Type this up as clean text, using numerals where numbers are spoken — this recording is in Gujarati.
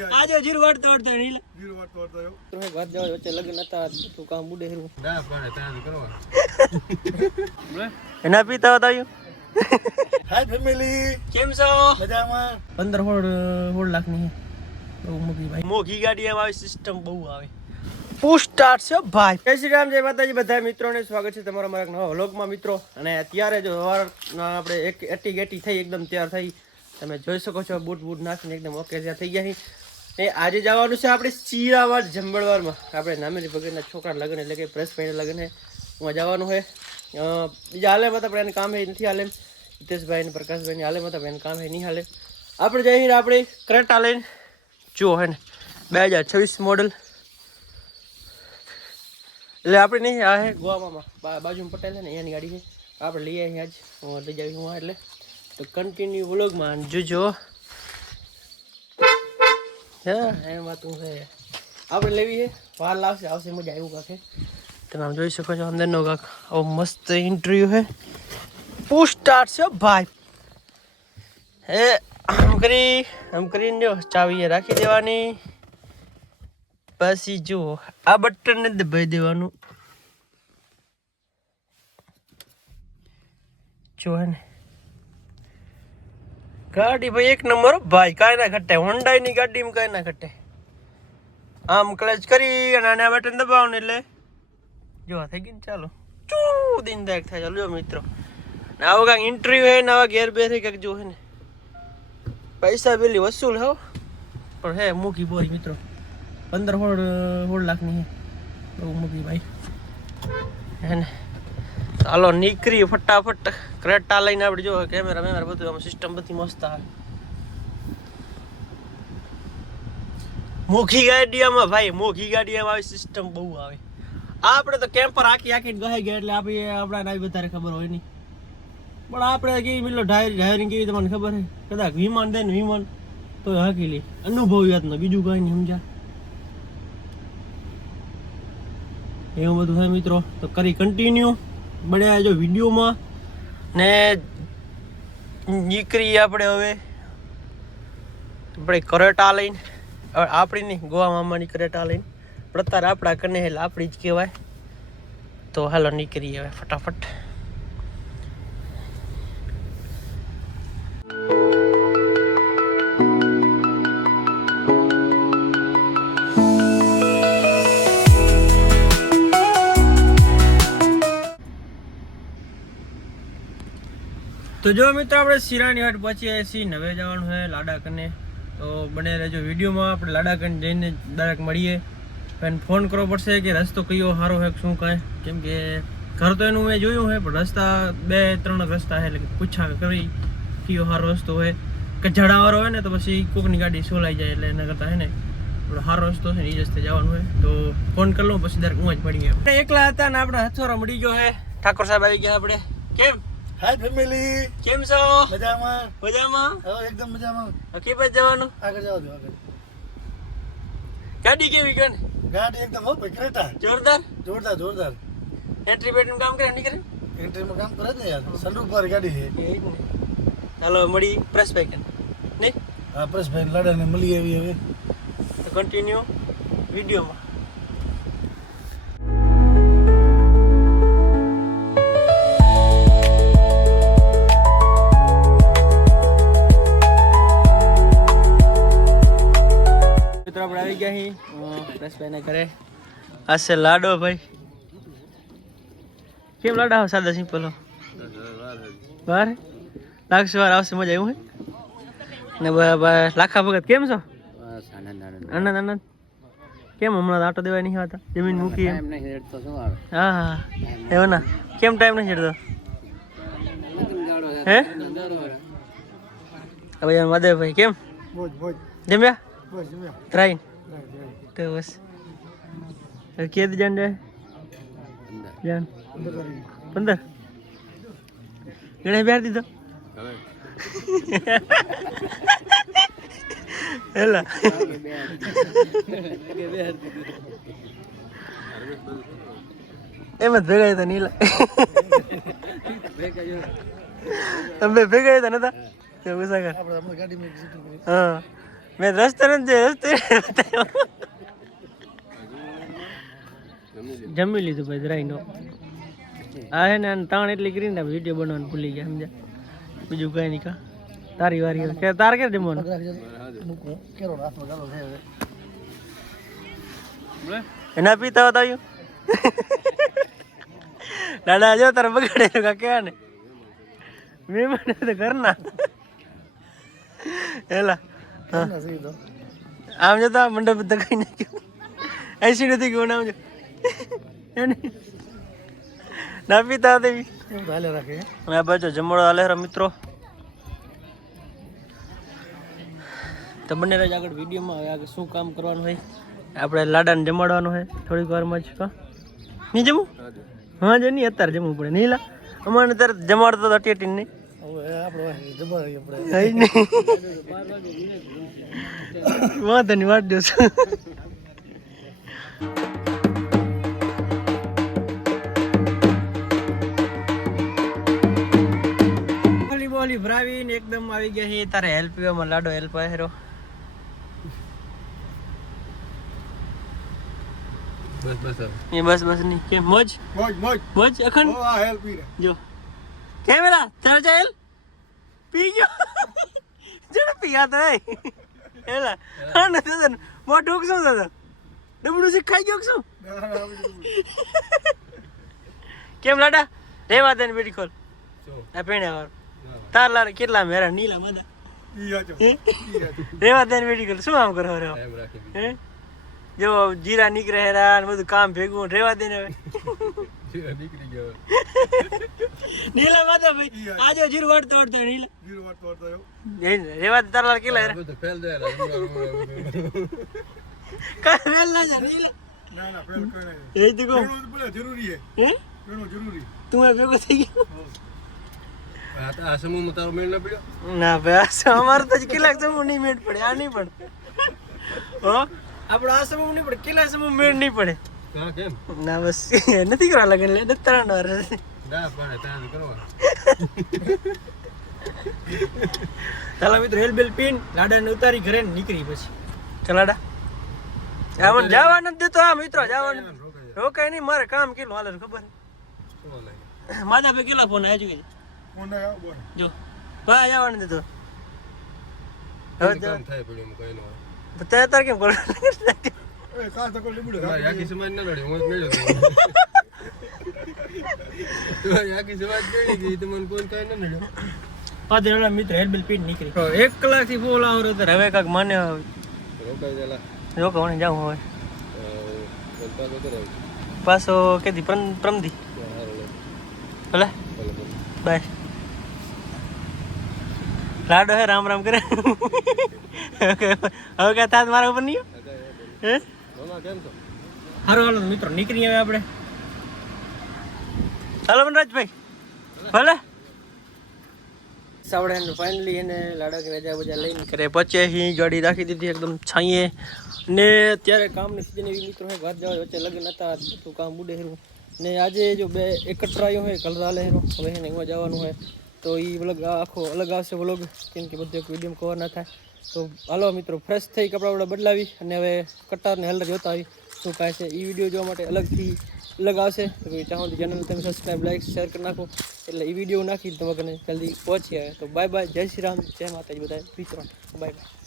આજે જીરું વાળતો નહીં તો વાત જાવ વચ્ચે લગન હતા તું કામ બુડે હેરું ના પાડે તાજ કરવા એના પીતા બતાવ્યું હાય ફેમિલી કેમ છો મજામાં 15 લાખ ની બહુ મોગી ભાઈ મોગી ગાડી આવી સિસ્ટમ બહુ આવે પુશ સ્ટાર્ટ છે ભાઈ જય શ્રી રામ જય માતાજી બધા મિત્રોને સ્વાગત છે તમારા મારા નવા વ્લોગમાં મિત્રો અને અત્યારે જો સવારના આપણે એક એટી ગેટી થઈ એકદમ તૈયાર થઈ તમે જોઈ શકો છો બૂટ નાખીને એકદમ ઓકે જ્યાં થઈ ગયા એ આજે જવાનું છે આપણે ચીરાવાડ જંબળવારમાં આપણે નામેરી ભગતના છોકરા લગ્ન એટલે કે પ્રેસ ભાઈને લગ્ન છે એમાં જવાનું છે બીજા હાલે મત આપણે એને કામ હે નથી હાલે હિતેશભાઈ ને પ્રકાશભાઈ હાલે મત એને કામ હે નહીં હાલે આપણે જઈને આપણે ક્રેટા લઈને જુઓ હે ને 2026 મોડલ એટલે આપણે નહીં આ હે ગોવામાં બાજુમાં પટેલ છે ને એની ગાડી છે આપણે લઈ આવીએ આજ હું લઈ જાવી હું એટલે તો કન્ટિન્યુ વ્લોગમાં જોજો હા એમ વાતું છે આપણે લેવી છે વાર લાવશે આવશે મજા આવ્યું કાંકે તમે આમ જોઈ શકો છો અંદરનો કાંક આવો મસ્ત ઇન્ટરવ્યુ છે પુશ સ્ટાર્ટ છે ભાઈ હે આમ કરીને જો ચાવી રાખી દેવાની પછી જુઓ આ બટન ને દબાઈ દેવાનું જો હે ને ગાડી ભાઈ એક નંબર ભાઈ કાંઈ ના ઘટે હોન્ડાની ગાડીમાં કાંઈ ના ઘટે આમ ક્લચ કરી અને આને આ બટન દબાવવાનું એટલે જો થઈ ગયું ને ચાલો ચૂ દિનદાયક થાય ચાલો જો મિત્રો ને આવો કાંઈક ઇન્ટરવ્યુ હે ને આવા ગેર બે થઈ કાંઈક જો હે ને પૈસા પેલી વસૂલ હો પણ હે મૂકી બોરી મિત્રો 15 લાખની હે બહુ મૂકી ભાઈ હે ને ચાલો નીકળી ફટાફટ ક્રેટા લઈને આપણે જો કેમેરા બધું આમ સિસ્ટમ બધી મસ્ત આવે મોઘી ગાડીયામાં ભાઈ મોઘી ગાડીયામાં આવી સિસ્ટમ બહુ આવે આપણે તો કેમ્પર આખી ગહાઈ ગયા એટલે આપણાને આવી વધારે ખબર હોય નહીં પણ આપણે કેવી મિલો ડાયરિંગ કેવી તમને ખબર છે કદાચ વિમાન દે ને વિમાન તો હાકી લે અનુભવ યાદ બીજું કાંઈ નહીં સમજ્યા એવું બધું છે મિત્રો તો કરી કન્ટિન્યુ બન્યા જો વિડીયોમાં ને નીકળી આપણે હવે આપણે કરેટા લઈને આપણી નહીં ગોવા મામાની કરેટા લઈને પ્રતાર આપણા કને એટલે આપણી જ કહેવાય તો હાલો નીકળી હવે ફટાફટ તો જો મિત્રો આપણે શિરાની હાટ પહોંચીએ છીએ હવે જવાનું છે લાડા કને તો બને રહેજો વિડીયોમાં આપણે લાડા કને જઈને ડાયરેક્ટ મળીએ પણ ફોન કરવો પડશે કે રસ્તો કયો સારો છે શું કાંઈ કેમ કે ઘર તો એનું મેં જોયું છે પણ રસ્તા 2-3 રસ્તા છે એટલે પૂછા કરી કયો સારો રસ્તો હોય કે ઝાડાવાળો હોય ને તો પછી કોકની ગાડી સોલાઈ જાય એટલે એના કરતાં છે ને આપણો સારો રસ્તો છે ને એ રસ્તે જવાનું હોય તો ફોન કરી લઉં પછી ડાયરેક્ટ હું જ મળી ગયા આપણે એકલા હતા ને આપણે હથોરા મળી ગયો છે ઠાકોર સાહેબ આવી ગયા આપણે કેમ હાય ફેમિલી કેમ છો મજામાં હા એકદમ મજામાં હકીકત જવાનું આગળ જાવ દો આગળ ગાડી કેવી ગન ગાડી એકદમ હો ભાઈ ક્રેટા જોરદાર એન્ટ્રી બેટનું કામ કરે નહીં કરે એન્ટ્રીમાં કામ કરે ને યાર સનરૂફ વાળી ગાડી છે એ જ ને ચાલો મળી પ્રેસભાઈ કે નહીં હા પ્રેસભાઈ લાડાને મળી આવી હવે તો કન્ટિન્યુ વિડીયોમાં આપણે આવી ગયા અહીં પ્રેસભાઈને ઘરે આ છે લાડો ભાઈ કેમ લાડા હો સાદા સિમ્પલ હો વાર લાગશે વાર આવશે મજા આવ્યું હે ને લાખા ભગત કેમ છો આનંદ કેમ હમણાં આટો દેવાય નહીં આવતા જમીન મૂકી હા એવો ના કેમ ટાઈમ નહીં હેડતો હે હવે માધવભાઈ કેમ જમ્યા ટ્રાઈન તો બસ કે જાન જાન 15 ગણે બેહાર દીધો હેલા એમ જ ભેગા હતા નીલા તમે ભેગા હતા નતા હા મેં રસ્તો નથી રસ્તે જમી લીધું ભાઈ જરાઈનો આ હે ને તાણ એટલી કરીને વિડીયો બનાવવાનું ભૂલી ગયા સમજ્યા બીજું કઈ નહીં કા તારી વારી કે તાર કે જમવાનું એના પીતા હતા આવ્યું દાદા જો તારે બગાડે કા કેવા ને મેં મને તો ઘરના એલા આમ જતા મંડપ બધા કઈ નાખ્યું ऐसी નથી ગયો નામ જો ના પીતા દેવી એમ હાલે રાખે આ બાજુ જમણો હાલે મિત્રો તો બંને રાજ આગળ વિડીયોમાં હવે આગળ શું કામ કરવાનું હોય આપણે લાડાને જમાડવાનું હોય થોડીક વારમાં જ નહીં જમવું હા જો નહીં અત્યારે જમવું પડે નહીં લા અમારે ત્યારે જમાડતો તો ટેટીને નહીં વાંધો નહીં વાટ દઉં બોલી ભરાવીને એકદમ આવી ગયા છે તારે હેલ્પ પીવામાં લાડો હેલ્પ આહેરો બસ નહીં કે મોજ અખંડ જો કેમેરા તારે ચાલ પી ગયો ઝડપી યાદ હે એલા હા નથી મોટું શું દાદા ડબડું સી ખાઈ ગયો શું કેમ લાડા રેવા દે ને બેટી ખોલ આ પેણે વાર તાર લાડ કેટલા મેરા નીલા મદા રેવા દે ને બેટી ખોલ શું આમ કરો રે હે જો જીરા નીકળે હેરા ને બધું કામ ભેગું રેવા દે ને હવે જીરા નીકળી ગયો નીલા માતા ભાઈ આજો જીરું વાળતો રેવા દે તાર લાડ કેટલા હેરા તો ફેલ દે કાય ફેલ ના જા નીલા ના ફેલ કરે એ તો કો જરૂરી હે જરૂરી તું એ ભેગો થઈ ગયો આ સમૂહ માં તારો મેળ ન પડ્યો ના ભાઈ અમાર તો કેટલા સમૂહ નહીં મેળ પડે આ નહીં પડે હો આપણો આ સમૂહ નહીં પડે કેટલા સમૂહ મેળ નહીં પડે હા કેમ ના બસ નથી કરવા લગન લે દત્તરાનો ના પડે તાન કરવા ચાલો મિત્રો હેલ બેલ પીન લાડાને ઉતારી ઘરે નીકળી પછી ચલાડા આવન જવા નથી દેતો આ મિત્રો જવાનું રોકાય નહીં મારે કામ કેટલું હાલે ખબર માદા ભાઈ કેટલા ફોન આવી ગયો ફોન આવ્યો જો ભાઈ આવવાનું દેતો હવે કામ થાય પડ્યું કઈ નો બતા તાર કેમ કરો એ કા તો કોલ લીબડો યાકી સમાજ ન લડે હું જ મેળ્યો તો યાકી સમાજ કેડી ગઈ તો મન કોણ કાઈ ન લડ્યો પાદરેલા મિત્ર હેલ્બલ પીટ નીકળી તો 1 કલાક થી બોલ આવરો તો હવે કાક માને રોકાઈ દેલા રોકાવને જાવ હવે પાછો કેદી પ્રમદી ભલે બાય લાડો હે રામ રામ કરે હવે કે તાત મારા ઉપર નહીં હે કેમ છો હારો હાલો મિત્રો નીકળી આવે આપણે હાલો મનરાજભાઈ ભલે સાવડે ફાઇનલી એને લાડા કે રજા બજા લઈને કરે પછી અહીં ગાડી રાખી દીધી એકદમ છાંયે ને અત્યારે કામની સીઝન એવી મિત્રો હે ઘર જવા વચ્ચે લગ્ન હતા બધું કામ બુડે હેરું ને આજે જો બે એકત્ર આવ્યો હોય કલર આલે હેરો હવે એને એમાં જવાનું હોય તો એ વ્લોગ આખો અલગ આવશે વ્લોગ કેમ કે બધું એક વિડીયો કવર ના થાય તો હાલો મિત્રો ફ્રેશ થઈ કપડાં વડા બદલાવી અને હવે કટારને હલર જોતા આવી શું કાંઈ છે એ વિડીયો જોવા માટે અલગથી અલગ આવશે તો ચાહો તો ચેનલ તમે સબસ્ક્રાઈબ લાઈક શેર કરી નાખો એટલે એ વિડીયો નાખી તમારે જલ્દી પહોંચી આવે તો બાય બાય જય શ્રી રામ જય માતાજી બધા મિત્રો બાય બાય